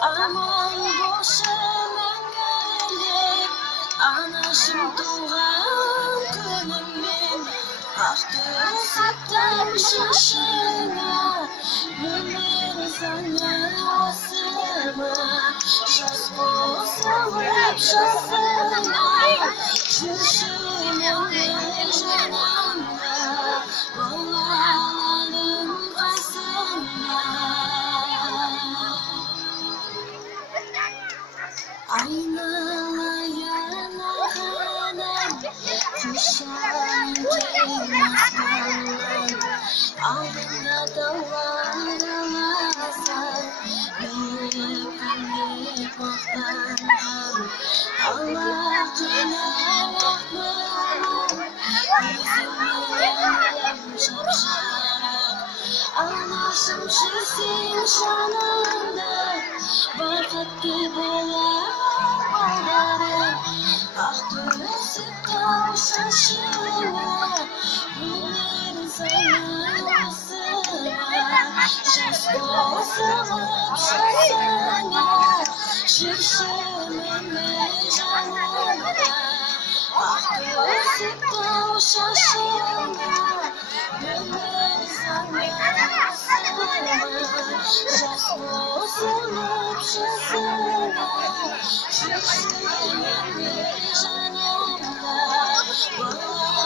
Aman boşanan gelip anasım doğan günümün ahtı şaşına ömür zannasıma şas bozulup şasına şuşunun canımda Allah'ın kasına Aynayan hanım kuşan gelmez aldığında dağlar alasan büyük büyük baktanım Allah'ın Allah'ım yüzümün şapşak anasım şisin şanında barkatlı bolar Ahtırısıp kavşaşına Günler zanırmasına Şiş bozulup şasına Şişimin mecalında Ahtırısıp kavşaşına Günler zanırmasına Şiş bozulup şasına Şişimin mecalında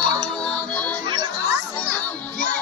Allah'ın kasında